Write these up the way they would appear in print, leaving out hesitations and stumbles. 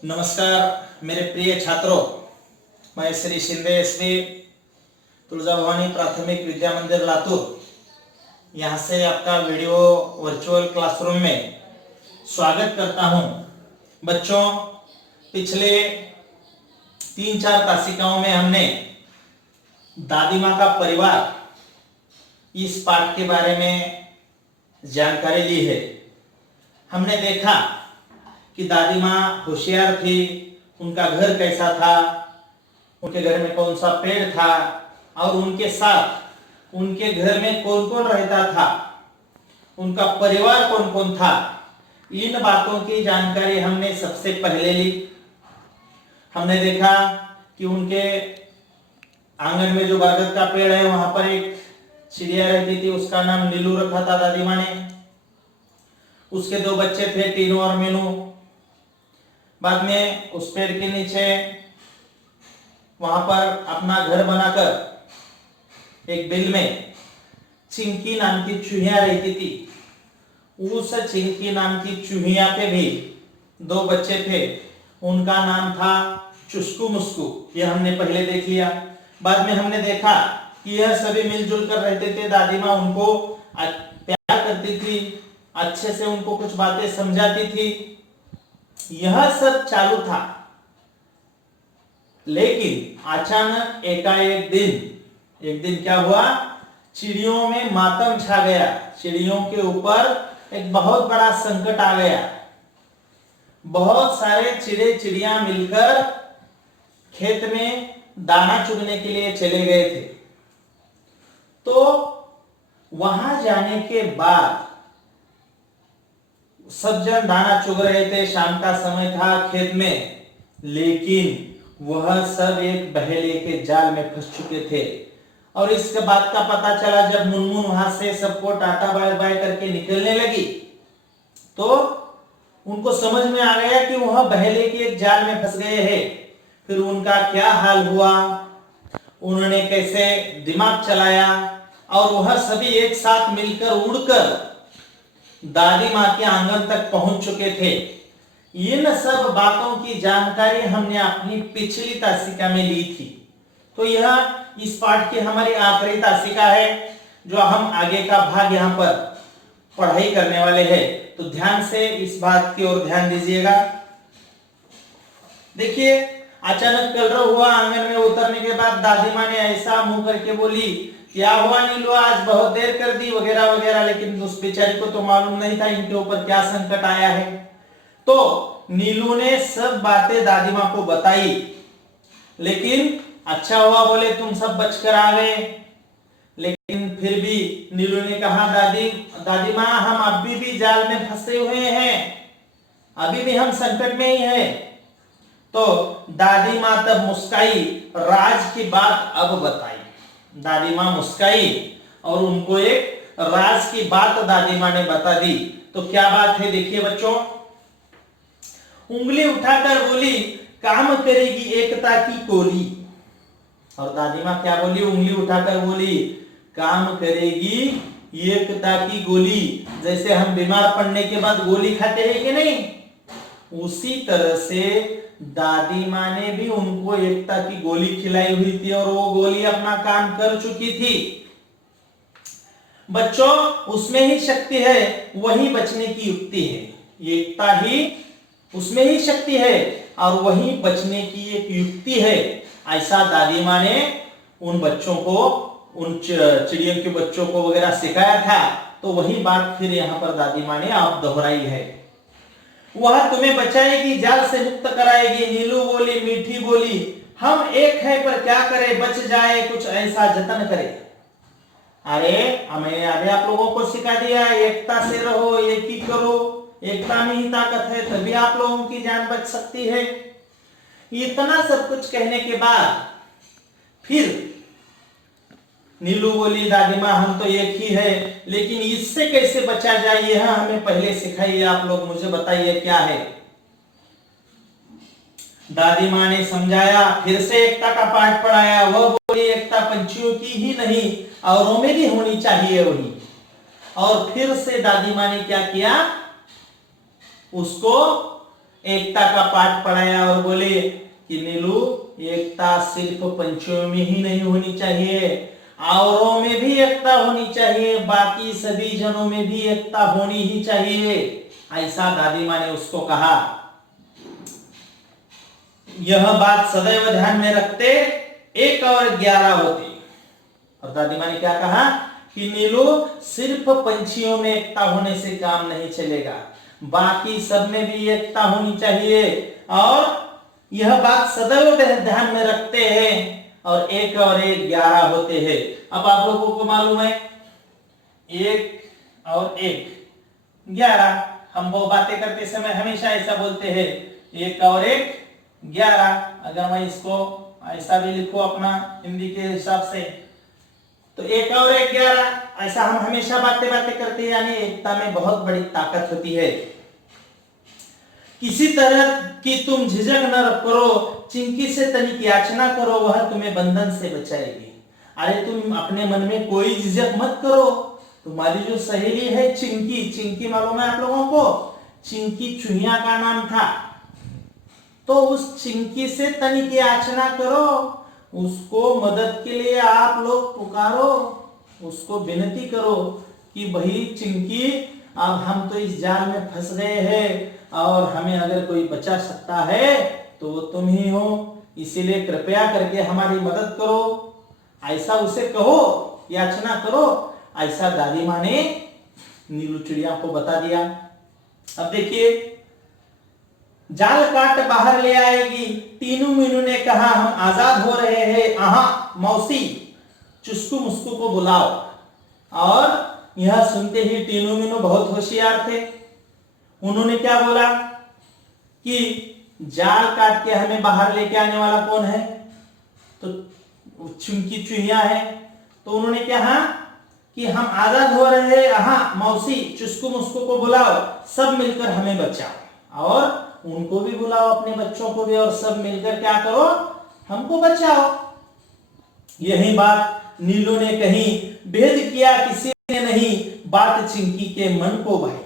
नमस्कार मेरे प्रिय छात्रों, मैं श्री शिंदे एसपी तुलजा भवानी प्राथमिक विद्या मंदिर लातूर यहाँ से आपका वीडियो वर्चुअल क्लासरूम में स्वागत करता हूँ। बच्चों, पिछले 3-4 तासिकाओं में हमने दादी माँ का परिवार इस पाठ के बारे में जानकारी ली है। हमने देखा कि दादी माँ होशियार थी, उनका घर कैसा था, उनके घर में कौन सा पेड़ था और उनके साथ उनके घर में कौन कौन रहता था, उनका परिवार कौन कौन था। इन बातों की जानकारी हमने सबसे पहले ली। हमने देखा कि उनके आंगन में जो बरगद का पेड़ है वहां पर एक चिड़िया रहती थी, उसका नाम नीलू रखा था दादी माँ ने। उसके 2 बच्चे थे, टीनू और मीनू। बाद में उस पेड़ के नीचे वहां पर अपना घर बनाकर एक बिल में चिंकी नाम की चूहिया रहती थी। उस चिंकी नाम की चूहिया के भी 2 बच्चे थे, उनका नाम था चुस्कू मुस्कू। यह हमने पहले देख लिया। बाद में हमने देखा कि यह सभी मिलजुल कर रहते थे। दादी माँ उनको प्यार करती थी, अच्छे से उनको कुछ बातें समझाती थी। यह सब चालू था, लेकिन अचानक एक दिन क्या हुआ, चिड़ियों में मातम छा गया। चिड़ियों के ऊपर एक बहुत बड़ा संकट आ गया। बहुत सारे चिड़िया मिलकर खेत में दाना चुगने के लिए चले गए थे। तो वहां जाने के बाद सब जन दाना चुग रहे थे। शाम का समय था खेत में, लेकिन वह सब एक बहेलिए के जाल में फंस चुके थे। और इसके बात का पता चला जब मुनमुन वहां से सबको टाटा बाय बाय करके निकलने लगी, तो उनको समझ में आ गया कि वह बहेलिए के एक जाल में फंस गए हैं। फिर उनका क्या हाल हुआ, उन्होंने कैसे दिमाग चलाया और वह सभी एक साथ मिलकर उड़कर दादी माँ के आंगन तक पहुंच चुके थे। इन सब बातों की जानकारी हमने अपनी पिछली तासिका में ली थी। तो यह इस पाठ की हमारी आखिरी तासिका है, जो हम आगे का भाग यहाँ पर पढ़ाई करने वाले हैं। तो ध्यान से इस बात की ओर ध्यान दीजिएगा। देखिए, अचानक कलरव हुआ। आंगन में उतरने के बाद दादी माँ ने ऐसा मुंह करके बोली, क्या हुआ नीलू, आज बहुत देर कर दी वगैरह वगैरह। लेकिन उस बेचारी को तो मालूम नहीं था इनके ऊपर क्या संकट आया है। तो नीलू ने सब बातें दादी माँ को बताई, लेकिन अच्छा हुआ बोले तुम सब बचकर आ गए। लेकिन फिर भी नीलू ने कहा, दादी माँ हम अभी भी जाल में फंसे हुए हैं, अभी भी हम संकट में ही हैं। तो दादी माँ तब मुस्काई, राज की बात अब बताई। दादी माँ मुस्काई और उनको एक राज की बात दादी माँ ने बता दी। तो क्या बात है, देखिए बच्चों। उंगली उठाकर बोली, काम करेगी एकता की गोली। और दादी माँ क्या बोली, उंगली उठाकर बोली, काम करेगी एकता की गोली। जैसे हम बीमार पड़ने के बाद गोली खाते हैं कि नहीं, उसी तरह से दादी माँ ने भी उनको एकता की गोली खिलाई हुई थी और वो गोली अपना काम कर चुकी थी। बच्चों, उसमें ही शक्ति है, वही बचने की युक्ति है। एकता ही उसमें ही शक्ति है और वही बचने की एक युक्ति है। ऐसा दादी माँ ने उन बच्चों को, उन चिड़ियों के बच्चों को वगैरह सिखाया था। तो वही बात फिर यहाँ पर दादी माँ ने आप दोहराई है। वह तुम्हें बचाएगी, जाल से मुक्त कराएगी। नीलू बोली, मीठी बोली, हम एक है पर क्या करें, बच जाए कुछ ऐसा जतन करे। अरे मैंने अभी आप लोगों को सिखा दिया, एकता से रहो, एक ही करो, एकता में ही ताकत है, तभी आप लोगों की जान बच सकती है। इतना सब कुछ कहने के बाद फिर नीलू बोली, दादी माँ हम तो एक ही है, लेकिन इससे कैसे बचा जाए यह हमें पहले सिखाइए, आप लोग मुझे बताइए क्या है। दादी माँ ने समझाया, फिर से एकता का पाठ पढ़ाया। वह बोली, एकता पंछियों की ही नहीं औरों में भी होनी चाहिए वही। और फिर से दादी माँ ने क्या किया, उसको एकता का पाठ पढ़ाया और बोले कि नीलू, एकता सिर्फ पंछियों में ही नहीं होनी चाहिए, औरों में भी एकता होनी चाहिए, बाकी सभी जनों में भी एकता होनी ही चाहिए। ऐसा दादी माँ ने उसको कहा। यह बात सदैव ध्यान में रखते 1 और 11 होते। और दादी माँ ने क्या कहा कि नीलू, सिर्फ पंछियों में एकता होने से काम नहीं चलेगा, बाकी सब में भी एकता होनी चाहिए। और यह बात सदैव ध्यान में रखते हैं और 1 और 1 11 होते हैं। अब आप लोगों को मालूम है 1 और 1 11। हम वो बातें करते समय हमेशा ऐसा बोलते हैं 1 और 1 11। अगर मैं इसको ऐसा भी लिखूं अपना हिंदी के हिसाब से तो 1 और 1 11, ऐसा हम हमेशा बातें करते हैं। यानी एकता में बहुत बड़ी ताकत होती है। किसी तरह की तुम झिझक न करो, चिंकी से तनिक याचना करो, वह तुम्हें बंधन से बचाएगी। अरे तुम अपने मन में कोई झिझक मत करो। तुम्हारी जो सहेली है चिंकी, चिंकी मालूम है आप लोगों को? चिंकी चूहिया का नाम था। तो उस चिंकी से तनिक याचना करो, उसको मदद के लिए आप लोग पुकारो, उसको विनती करो कि भाई चिंकी, अब हम तो इस जाल में फंस गए हैं और हमें अगर कोई बचा सकता है तो वो तुम ही हो, इसीलिए कृपया करके हमारी मदद करो। ऐसा उसे कहो, याचना करो। ऐसा दादी माँ ने नीलू चिड़िया को बता दिया। अब देखिए, जाल काट बाहर ले आएगी, टीनू मीनू ने कहा हम आजाद हो रहे हैं। आहा मौसी, चुस्कू मुस्कू को बुलाओ। और यह सुनते ही टीनू मीनू बहुत होशियार थे। उन्होंने क्या बोला कि जाल काट के हमें बाहर लेके आने वाला कौन है? तो चुंकी चूहिया है। तो उन्होंने कहा कि हम आजाद हो रहे हैं। हाँ मौसी, चुस्कू मुस्कू को बुलाओ, सब मिलकर हमें बचाओ। और उनको भी बुलाओ, अपने बच्चों को भी, और सब मिलकर क्या करो, हमको बचाओ। यही बात नीलू ने कही, भेद किया किसी ने नहीं, बात चिंकी के मन को भाई।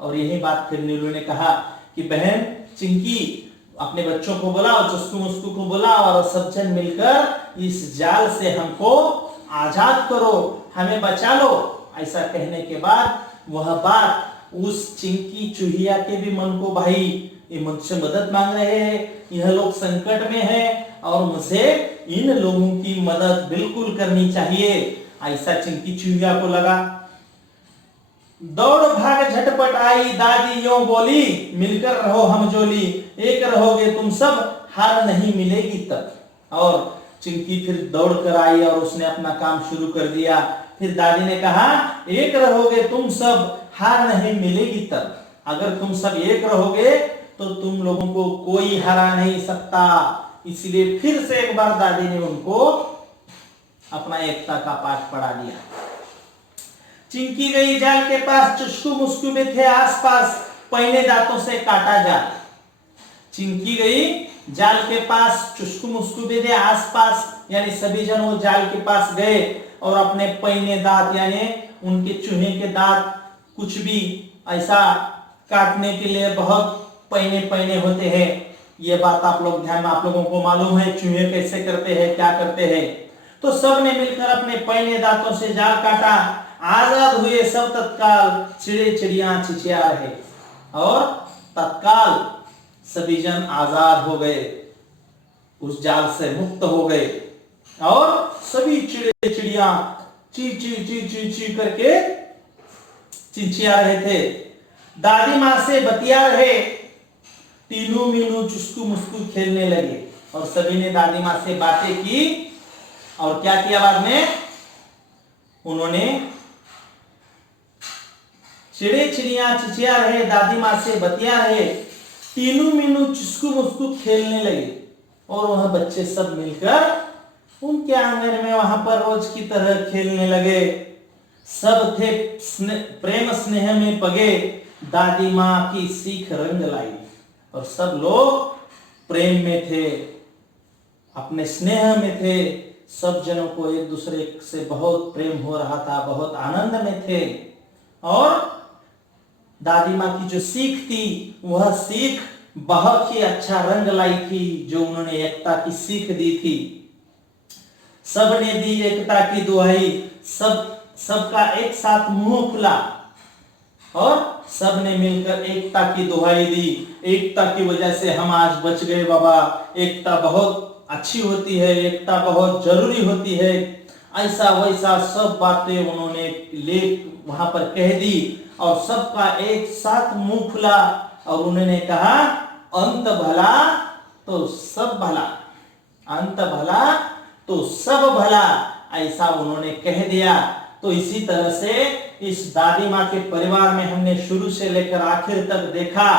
और यही बात फिर नीलू ने कहा कि बहन चिंकी, अपने बच्चों को बुलाओ, चुस्कू मुस्कू को बुलाओ, और सब जन मिलकर इस जाल से हमको आजाद करो, हमें बचा लो। ऐसा कहने के बाद वह बात उस चिंकी चूहिया के भी मन को भाई, ये मुझसे मदद मांग रहे हैं, यह लोग संकट में हैं और मुझे इन लोगों की मदद बिल्कुल करनी चाहिए। ऐसा चिंकी चूहिया को लगा। दौड़ भाग झटपट आई, दादी यूं बोली, मिलकर रहो हम जोली, एक रहोगे तुम सब, हार नहीं मिलेगी तब। और चिंकी फिर दौड़ कर आई और उसने अपना काम शुरू कर दिया। फिर दादी ने कहा एक रहोगे तुम सब, हार नहीं मिलेगी तब। अगर तुम सब एक रहोगे तो तुम लोगों को कोई हरा नहीं सकता। इसलिए फिर से एक बार दादी ने उनको अपना एकता का पाठ पढ़ा दिया। चिंकी गई जाल के पास, चुस्कू मुस्कू भी थे आसपास, पहले दांतों से काटा जाल। चिंकी गई जाल के पास, चुस्कू मुस्कू भी थे आसपास, यानी सभी जन वो जाल के पास गए और अपने पहिने दांत, यानी उनके चूहे के दांत, कुछ भी ऐसा काटने के लिए बहुत पहिने होते हैं। ये बात आप लोग ध्यान में, आप लोगों को मालूम है चूहे कैसे करते हैं, क्या करते हैं। तो सब ने मिलकर अपने पहिने दांतों से जाल काटा, आजाद हुए सब तत्काल, चिड़े चिड़िया चिचिया रहे और तत्काल सभी जन आजाद हो गए, उस जाल से मुक्त हो गए। और सभी चिड़े चिड़िया ची ची ची ची ची करके चिंचिया रहे थे, दादी माँ से बतिया रहे। टीनू मीनू चुस्कू मुस्कू खेलने लगे और सभी ने दादी माँ से बातें की। और क्या किया बाद में, उन्होंने चिड़े चिड़िया चिचिया रहे, दादी माँ से बतिया रहे, टीनू मीनू चुस्कू मुस्कू खेलने लगे। और वह बच्चे सब मिलकर उनके आंगन में वहां पर रोज की तरह खेलने लगे। सब थे प्रेम स्नेह में पगे, दादी माँ की सीख रंग लाई। और सब लोग प्रेम में थे, अपने स्नेह में थे, सब जनों को एक दूसरे से बहुत प्रेम हो रहा था, बहुत आनंद में थे। और दादी माँ की जो सीख थी वह सीख बहुत ही अच्छा रंग लाई थी, जो उन्होंने एकता की सीख दी थी। सबने दी एकता की दुहाई, सबका एक साथ मुंह खुला और सबने मिलकर एकता की दुहाई दी। एकता की वजह से हम आज बच गए बाबा। एकता बहुत अच्छी होती है, एकता बहुत जरूरी होती है। ऐसा वैसा सब बातें उन्होंने ले वहां पर कह दी और सबका एक साथ मुंह खुला और उन्होंने कहा, अंत भला तो सब भला, अंत भला तो सब भला, ऐसा उन्होंने कह दिया। तो इसी तरह से इस दादी माँ के परिवार में हमने शुरू से लेकर आखिर तक देखा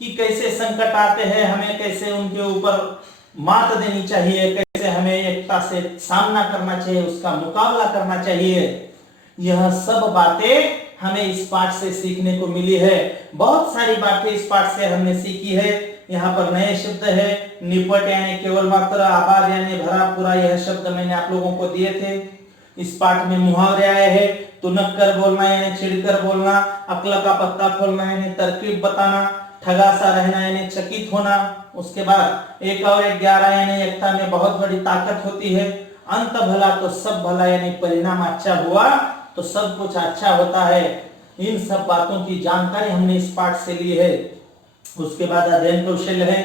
कि कैसे संकट आते हैं, हमें कैसे उनके ऊपर मात देनी चाहिए, कैसे हमें एकता से सामना करना चाहिए, उसका मुकाबला करना चाहिए। यह सब बातें हमें इस पाठ से सीखने को मिली है। बहुत सारी बातें इस पाठ से हमने सीखी है। यहाँ पर नए शब्द है, निपट यानी केवल मात्र, आभार यानी भरा पूरा, यह शब्द मैंने आप लोगों को दिए थे। इस पाठ में मुहावरे आए हैं, तुनक कर बोलना यानी चिढ़कर बोलना, अक्ल का पत्ता खोलना यानी तरकीब बताना, ठगा सा रहना यानी चकित होना। उसके बाद 1 और 1 11 यानी एकता में बहुत बड़ी ताकत होती है। अंत भला तो सब भला यानी परिणाम अच्छा हुआ तो सब कुछ अच्छा होता है। इन सब बातों की जानकारी हमने इस पाठ से ली है। उसके बाद अध्ययन कौशल्य है,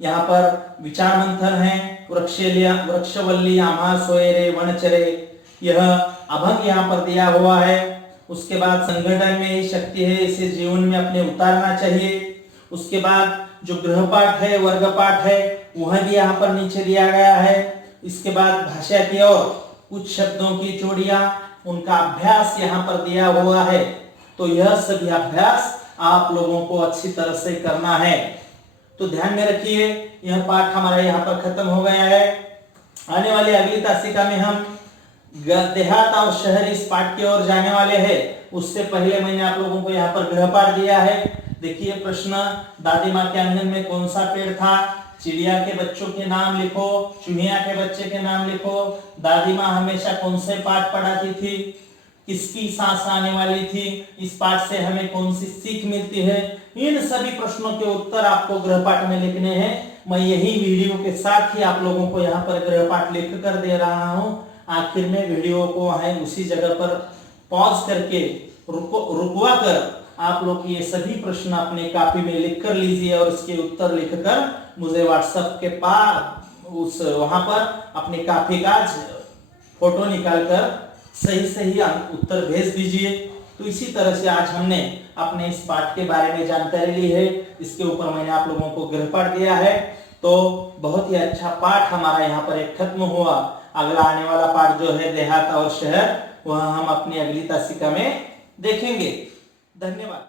यहाँ पर विचार मंथन है, वृक्षवल्ली आमा सोए रे वनचरे, यह अभंग यहाँ पर दिया हुआ है। उसके बाद संगठन में ही शक्ति है, इसे जीवन में अपने उतारना चाहिए। उसके बाद जो गृहपाठ है, वर्ग पाठ है, वह भी यहाँ पर नीचे दिया गया है। इसके बाद भाषा की ओर कुछ शब्दों की जोड़ियां, उनका अभ्यास यहाँ पर दिया हुआ है। तो यह सभी अभ्यास आप लोगों को अच्छी तरह से करना है। तो ध्यान में रखिए, यह पाठ हमारा यहाँ पर खत्म हो गया है। आने वाली अगली तासिका में हम देहात और शहर इस पाठ की ओर जाने वाले हैं। उससे पहले मैंने आप लोगों को यहाँ पर गृहपाठ दिया है। देखिए प्रश्न, दादी माँ के आंगन में कौन सा पेड़ था? चिड़िया के बच्चों के नाम लिखो, चुहिया के बच्चे के नाम लिखो। दादी माँ हमेशा कौन से पाठ पढ़ाती थी? किसकी सांस आने वाली थी? इस पाठ से हमें कौन सी सीख मिलती है? इन सभी प्रश्नों के उत्तर आपको गृहपाठ में लिखने हैं। मैं यही वीडियो के साथ ही आप लोगों को यहाँ पर गृहपाठ लिख कर दे रहा हूँ। आखिर में वीडियो को है उसी जगह पर पॉज करके रुकवा कर आप लोग ये सभी प्रश्न अपने कॉपी में लिख कर लीजिए और इसके उत्तर लिखकर मुझे व्हाट्सएप के पास उस वहां पर अपने कॉपी का फोटो निकालकर सही उत्तर भेज दीजिए। तो इसी तरह से आज हमने अपने इस पाठ के बारे में जानकारी ली है। इसके ऊपर मैंने आप लोगों को गृहपाठ दिया है। तो बहुत ही अच्छा पाठ हमारा यहाँ पर एक खत्म हुआ। अगला आने वाला पाठ जो है देहात और शहर, वह हम अपनी अगली तासिका में देखेंगे। धन्यवाद।